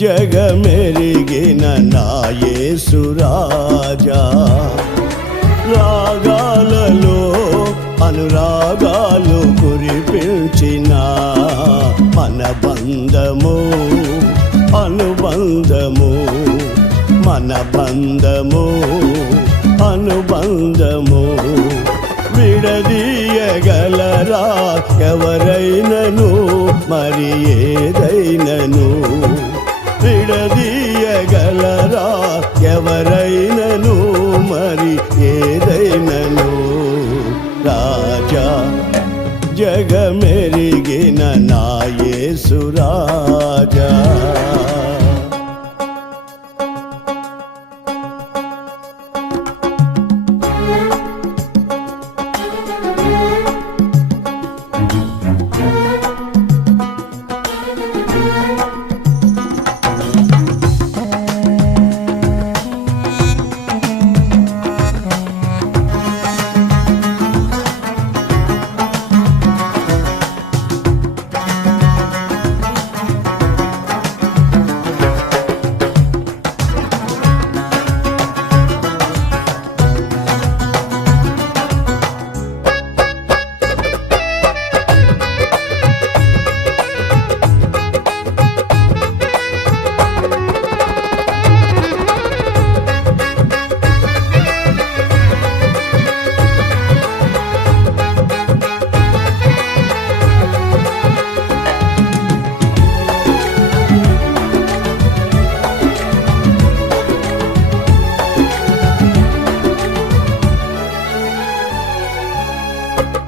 జగమెరిగిన నా యేసు రాజా, రాగాలలో అనురాగాలు కురిపించిన మనబంధము అనుబంధము, మన బంధము అనుబంధము విడదీయగలరా ఎవరైనను మరి ఏదైనను, విడదీయగలరా ఎవరైనను మరి ఏదైనను. రాజా జగమెరిగిన నా యేసు రాజా,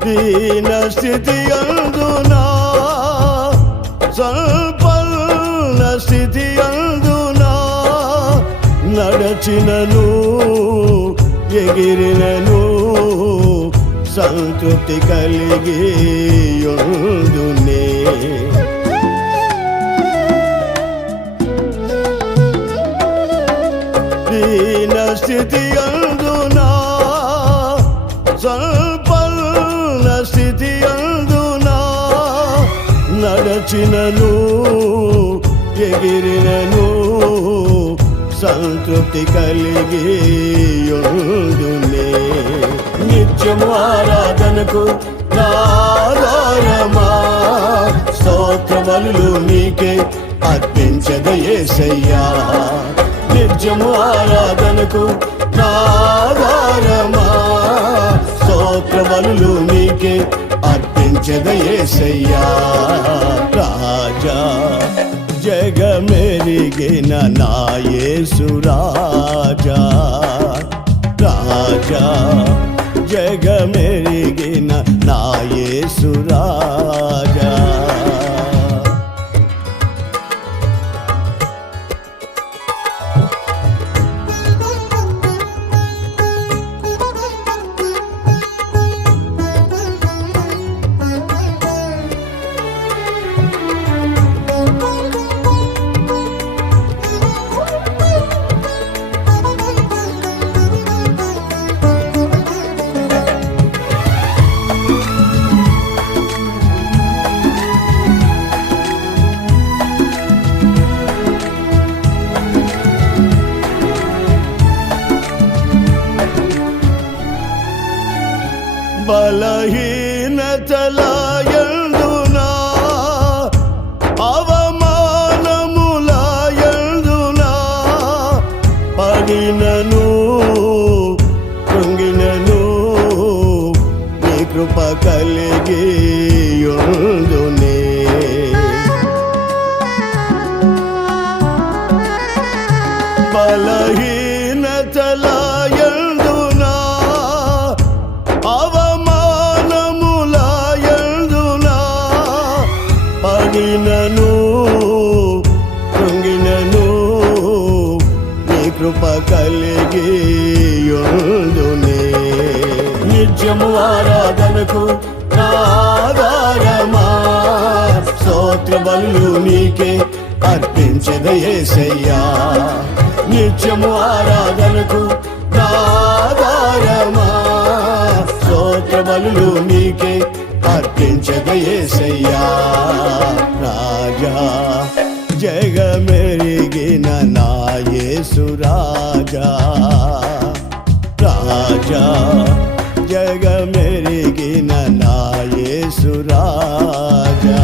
దీన స్థితి అందునా సంపన్న స్థితి అందునా నడచినను ఎగిరినను సంతృప్తి కలిగి యుందునే. దీన స్థితి అందునా సంపన్న స్థితి అందునా నడచినను ఎగిరినను సంతృప్తి కలిగి యుందునే. నిత్యము ఆరాధనకు నా ఆధారమా, స్తోత్ర బలులు నీకే అర్పించద యేసయ్యా. నిత్యము ఆరాధనకు నా ఆధారమా, స్తోత్ర బలులు నీకే అర్పించద యేసయ్యా. రాజా జగమెరిగిన నా యేసు రాజా, రాజా జగమెరిగిన నా యేసు రాజా. బలహీనతల యందునా అవమానముల యందునా పడినను కృంగినను నీ కృప కలిగి యుందునే. బలహీనతల యందునా అవమానముల యందునా పడినను కృంగినను నీ కృప కలిగి యుందునే. నిత్యము ఆరాధనకు నా ఆధారమా, స్తోత్ర బలులు నీకే అర్పించద యేసయ్యా. నిత్యము ఆరాధనకు నా ఆధారమా, స్తోత్ర బలులు నీకే అర్పించద యేసయ్యా. రాజా జగమెరిగిన యేసు రాజా రాజా జగమెరిగిన నా యేసు రాజా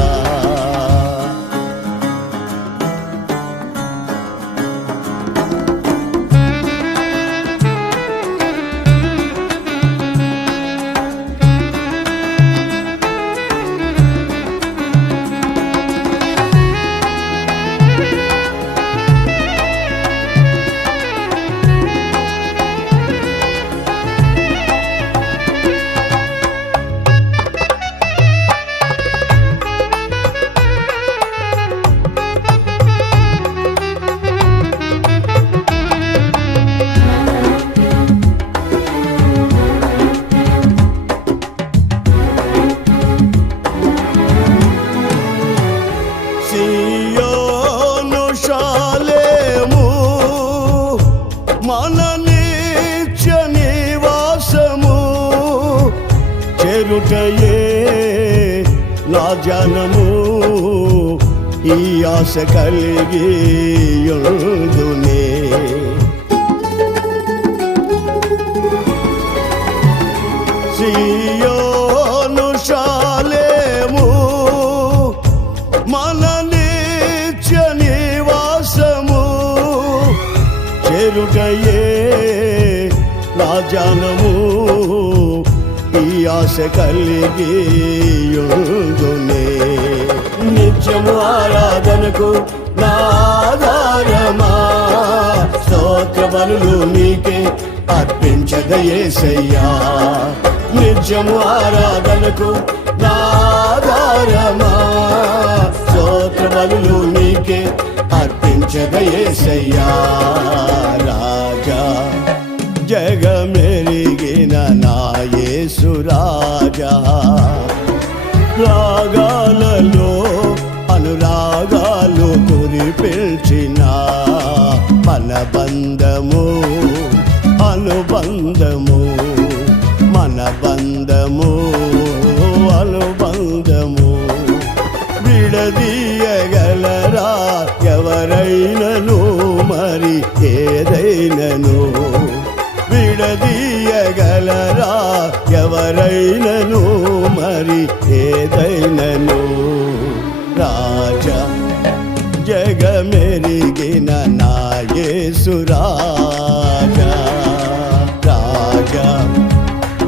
సియోను షాలేము మన నిత్య నివాసము చెరుటయే నా జనము ఈ ఆశ కలిగి యుందునే సియోను షాలేము మన నిత్య నివాసము చెరుటయే నా జనము ఈ ఆశ కలిగి యుందునే నిత్యము ఆరాధనకు నా ఆధారమా స్తోత్ర బలులు నీకే అర్పించద యేసయ్యా నిత్యము ఆరాధనకు నా ఆధారమా స్తోత్ర బలులు నీకే అర్పించద యేసయ్యా రాజా జగమెరిగిన నా యేసు రాజా రాగాలలో అనురాగాలు కురిపిల్చిన మన బంధము అనుబంధము మన బంధము అనుబంధము విడదీయగలరా ఎవరైనను మరి ఏదైనను విడదీయగలరా ఎవరైనను మరి ఏదైనను రాజా జగమెరిగిన నా యేసు రాజా రాజా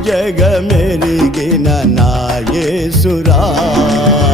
జగమెరిగిన నా యేసు రాజా